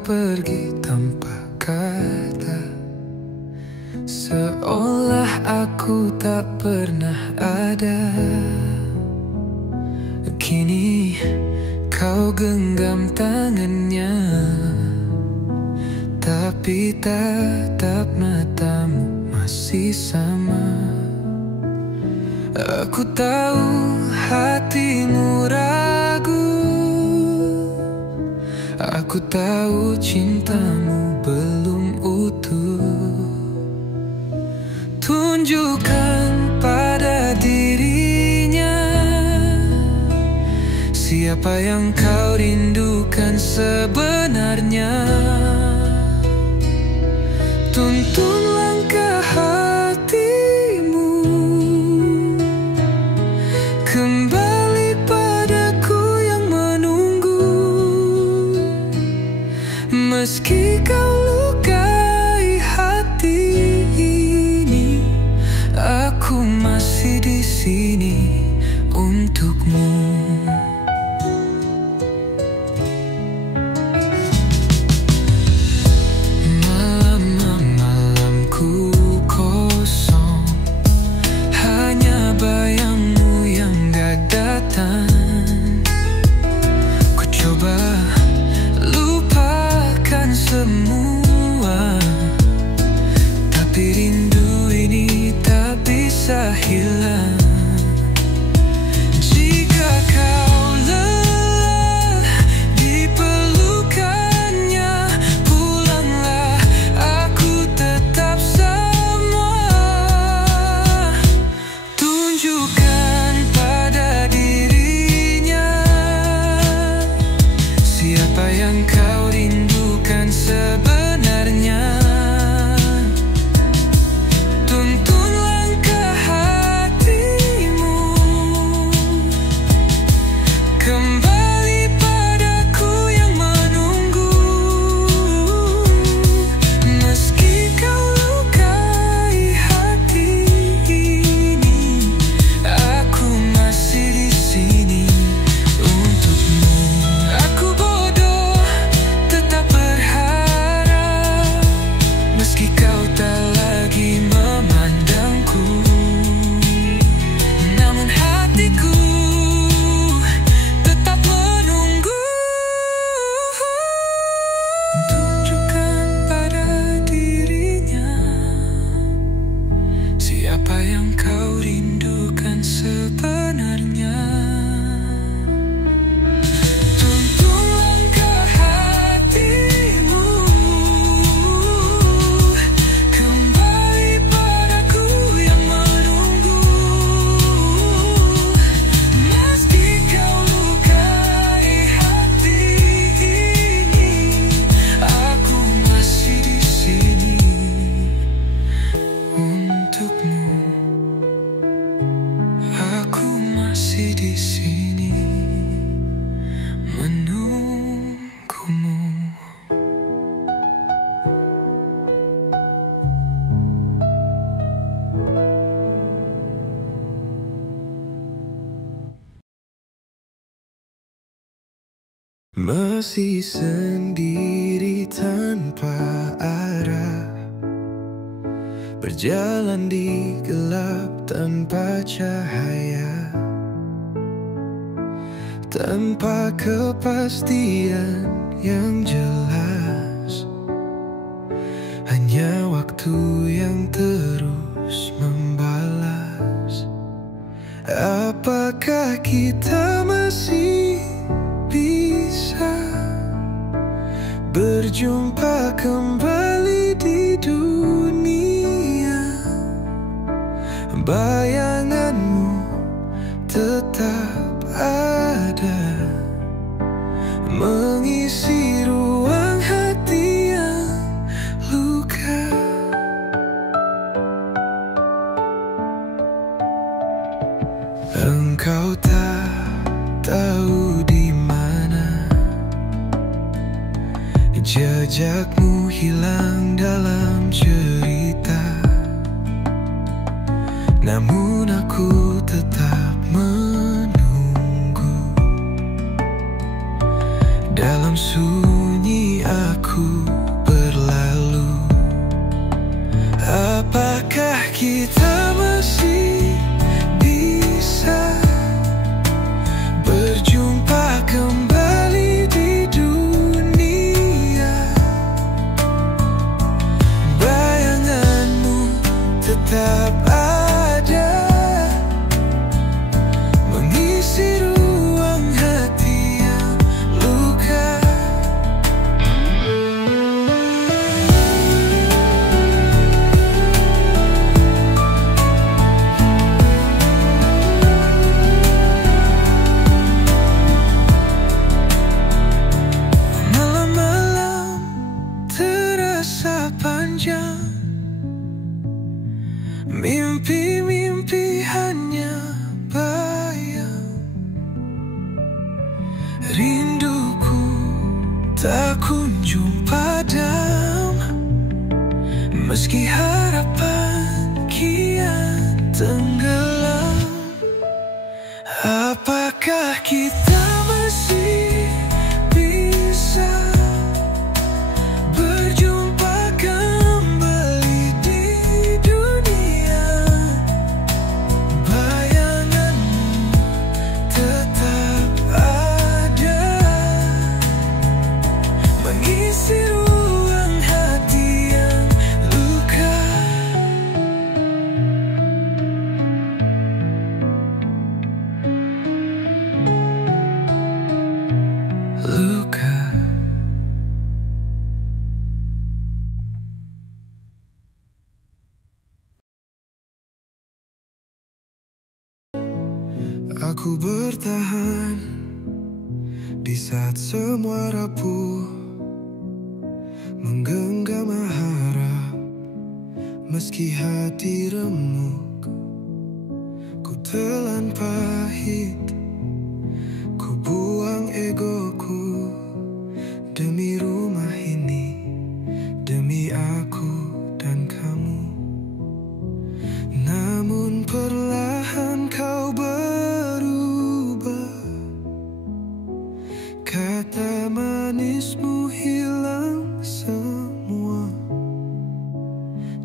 pergi tanpa kata, seolah aku tak pernah ada. Kini kau genggam tangannya, tapi tatap matamu masih sama. Aku tahu hatimu ragu, aku tahu cintamu belum utuh. Tunjukkan pada dirinya siapa yang kau rindukan sebenarnya. Tuntun langkah hatimu kembali padaku yang menunggu. Meski kau lukai hati ini, aku masih di sini untukmu. Ku coba lupakan semua, tapi rindu ini tak bisa hilang. Jika kau lelah di pelukannya, pulanglah, aku tetap sama. Tunjukkan pada dirinya siapa yang kau rindukan sebenarnya. Tuntun langkah hatimu kembali padaku yang menunggu. Meski kau lukai hati ini, aku masih di sini untukmu. Aku bodoh tetap berharap, meski kau tak lagi memandangku. Namun hatiku tetap menunggu. Tunjukkan pada dirinya siapa yang kau rindukan sebenarnya. Tuntun langkah hatimu kembali padaku yang menunggu. Meski kau lukai hati ini, aku masih di sini untukmu. Aku masih di sini menunggumu. Masih sendiri tanpa arah, berjalan di gelap tanpa cahaya, tanpa kepastian yang jelas. Hanya waktu yang terus membalas. Apakah kita masih bisa berjumpa kembali di dunia? Bayanganmu tetap ada, mengisi ruang hati yang luka. Engkau tak tahu di mana jejakmu hilang dalam cerita, namun aku tetap menunggu. Dalam sunyi aku Apakah kita masih bisa berjumpa kembali di dunia? Bayanganmu tetap ada, mengisi ruang hati yang luka. Luka. Aku bertahan di saat semua rapuh, menggenggam harap meski hati remuk. Ku telan pahit, ku buang egoku demi rumah ini, demi aku dan kamu. Namun perlahan kau berubah, kata manismu hilang semua.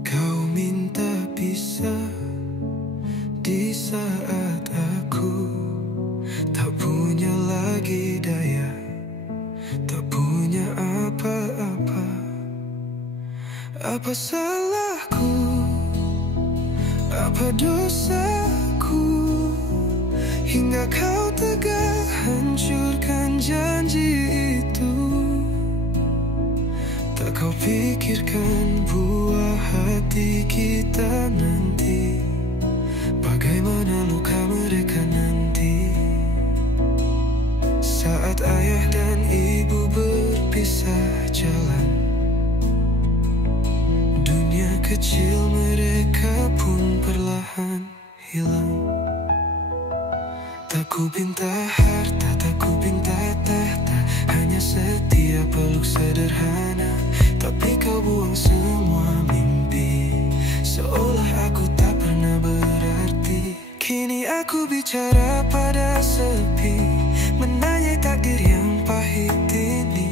Kau minta pisah di saat aku tak punya lagi daya, tak punya apa-apa. Apa salahku? Apa dosaku? Hingga kau tega hancurkan janji itu. Tak kau pikirkan buah hati kita nanti, bagaimana luka mereka nanti. Saat ayah dan ibu berpisah jalan, dunia kecil mereka pun perlahan hilang. Tak ku pinta harta, tak ku pinta tahta, hanya setiap peluk sederhana. Tapi kau buang semua mimpi, seolah aku tak pernah berarti. Kini aku bicara pada sepi, menanyai takdir yang pahit ini.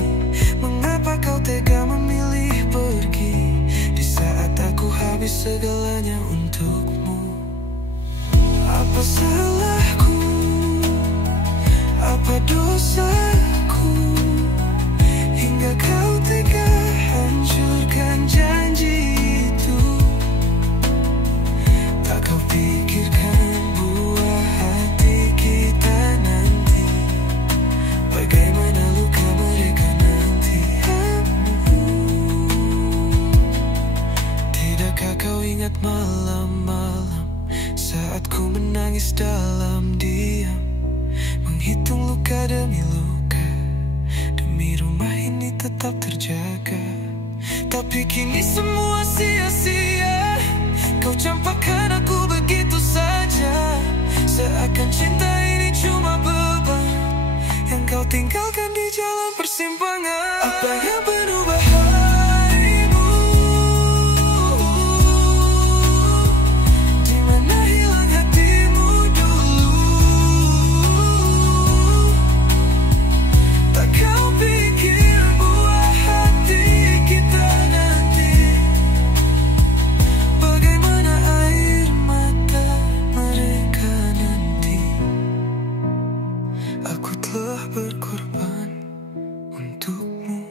Mengapa kau tega memilih pergi di saat aku habis segalanya untukmu? Apa salahku? Apa dosaku? Hingga kau tega hancurkan janji itu. Tak kau pikirkan buah hati kita nanti, bagaimana luka mereka nanti. Tidakkah kau ingat malam-malam saat ku menangis dalam diam, menghitung luka demi luka, demi rumah ini tetap terjaga. Tapi kini semua sia-sia, kau campakkan aku begitu saja, seakan cinta ini cuma beban yang kau tinggalkan di jalan persimpangan. Apa yang berubah harimu? Di mana hilang hatimu dulu? Tak kau pikir buah hati kita nanti, bagaimana air mata mereka nanti. Aku telah berkorban untukmu,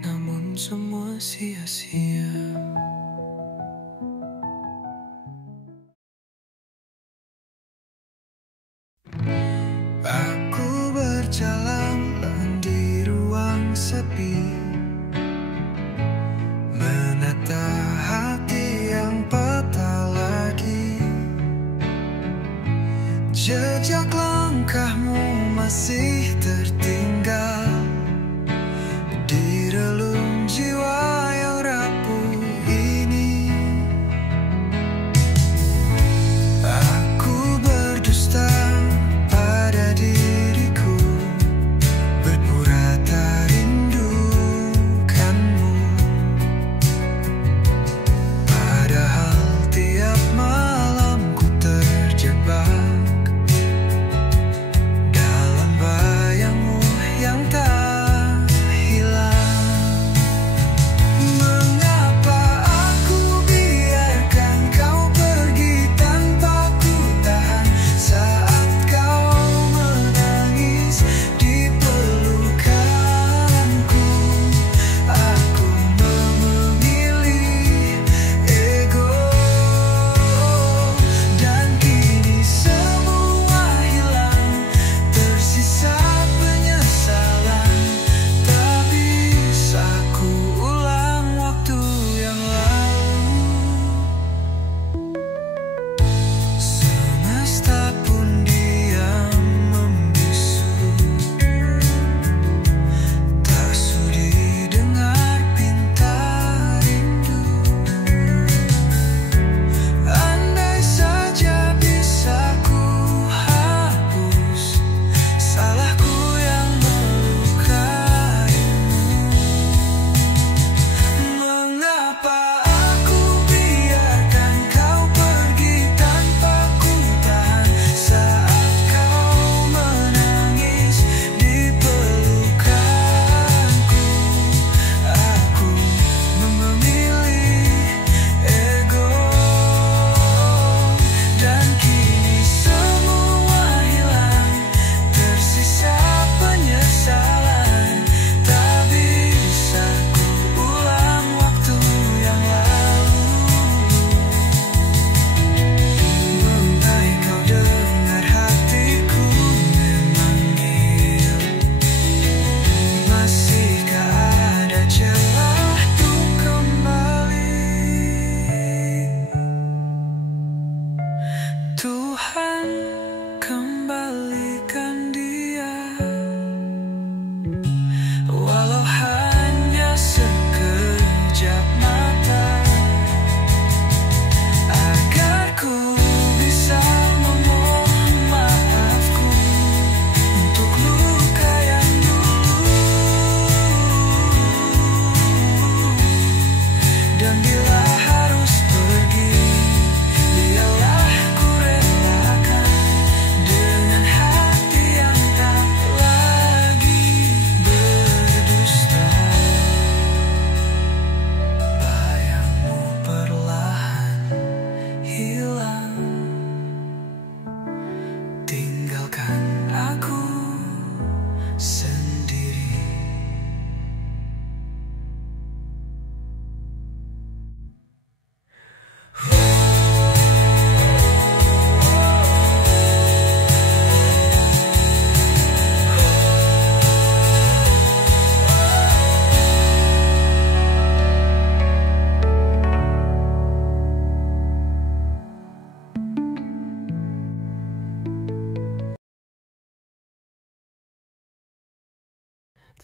namun semua sia-sia. Aku berjalan di ruang sepi, menata hati yang patah lagi. Jejak langkahmu masih tertinggal di relung jiwa yang rapuh ini. Aku berdusta pada diriku, berpura tak rindukanmu. Padahal tiap malam ku terjebak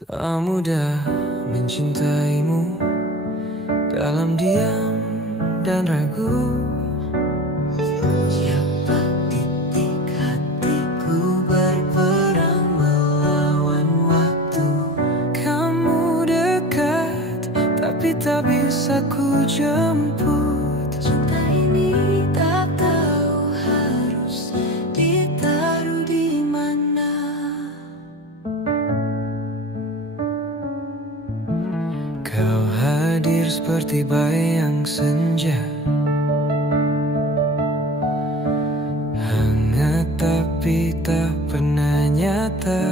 Tak mudah mencintaimu dalam diam dan ragu. Siapa titik hatiku berperang melawan waktu. Kamu dekat tapi tak bisa ku jemput. Cinta ini tak tahu harus ditaruh di mana. Kau hadir seperti bayang senja, hangat tapi tak pernah nyata.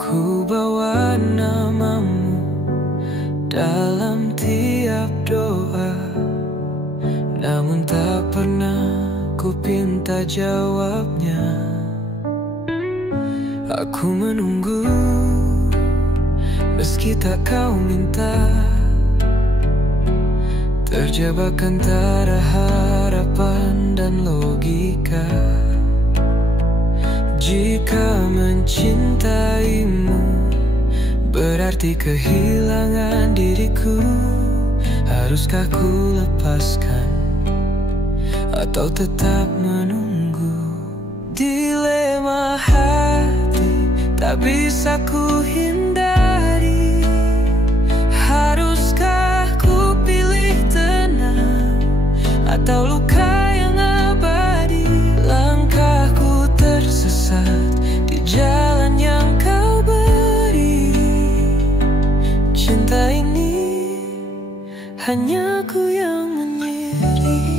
Ku bawa namamu dalam tiap doa, namun tak pernah ku pinta jawabnya. Aku menunggu meski tak kau minta, terjebak antara harapan dan logika. Jika mencintaimu berarti kehilangan diriku, haruskah ku lepaskan atau tetap menunggu? Dilema hati tak bisa ku hindari. Haruskah ku pilih tenang atau luka yang abadi? Langkahku tersesat di jalan yang kau beri. Cinta ini hanya ku yang menyeri.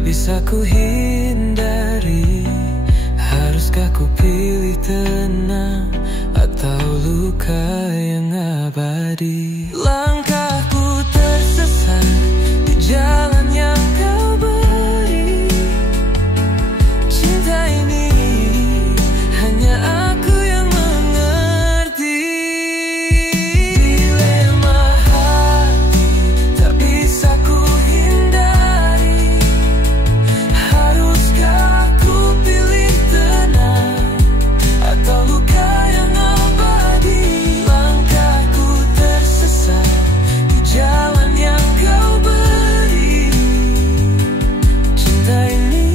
Bisa ku hindari, haruskah ku pilih tenang atau luka yang abadi? Langkahku tersesat di jalan yang kau beri. Cinta ini hanya aku yang mengerti. Dilema hati tak bisa ku hindari. Haruskah ku pilih tenang atau luka yang abadi? Langkahku tersesat di jalan yang kau beri. Cinta ini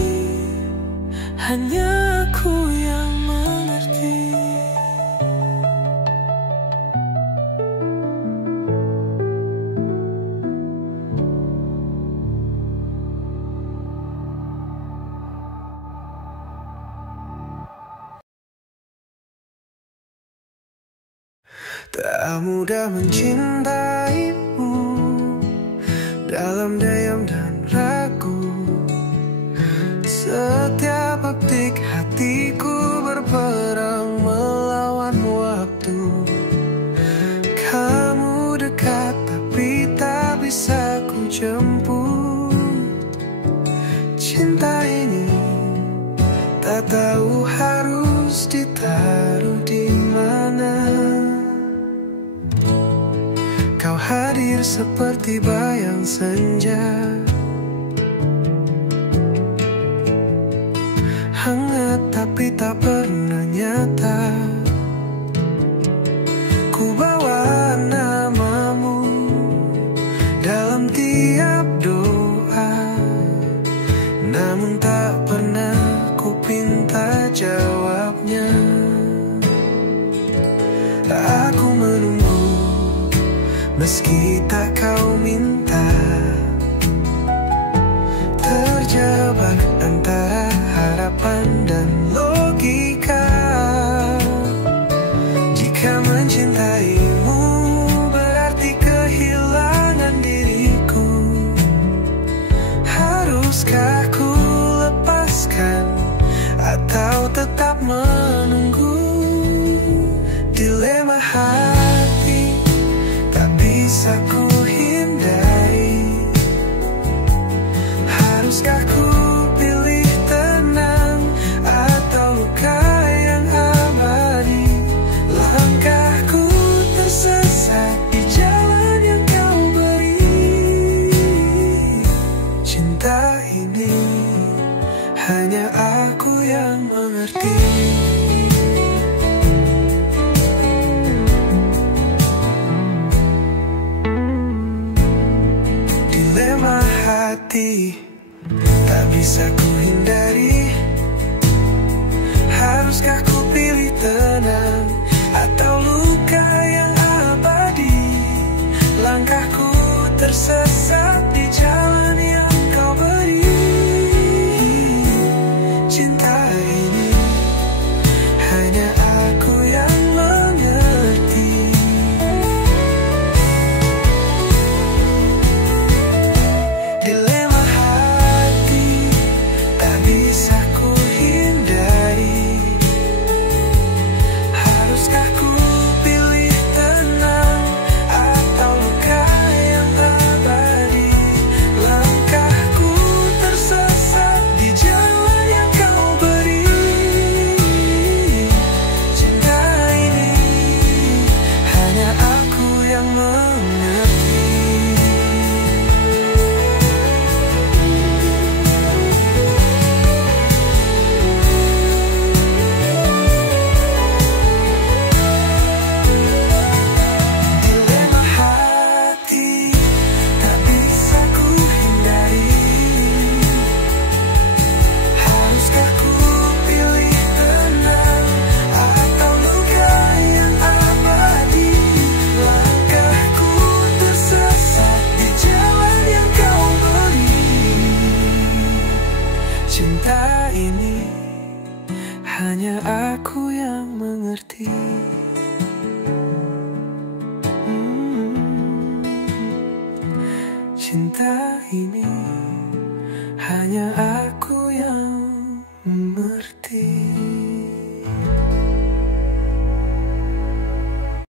hanya aku yang mengerti. Tak mudah mencintaimu dalam diam dan ragu. Setiap detik hatiku berperang melawan waktu. Kamu dekat tapi tak bisa ku jemput. Cinta ini tak tahu harus ditaruh di mana. Kau hadir seperti bayang senja, hangat tapi tak pernah nyata. Ku bawa namamu dalam tiap doa, namun tak pernah ku pinta jawabnya. Aku menunggu meski tak kau minta, terjebak antara harapan dan logika. Jika mencintaimu berarti kehilangan diriku, haruskah ku lepaskan atau tetap menunggu? Dilema hati tak bisa ku hindari. hati tak bisa ku hindari. Haruskah ku pilih tenang atau luka yang abadi? Langkahku tersesat di jalan yang kau beri. Cinta ini hanya aku yang mengerti. Dilema hati tak bisa ku hindari. Haruskah ku pilih tenang atau luka yang abadi? Langkahku tersesat di jalan yang kau beri. Cinta ini hanya aku yang mengerti. Dilema hati tak bisa ku hindari. Haruskah ku pilih tenang atau luka yang abadi? Langkahku tersesat di jalan yang kau beri. Cinta ini hanya aku yang mengerti. Cinta ini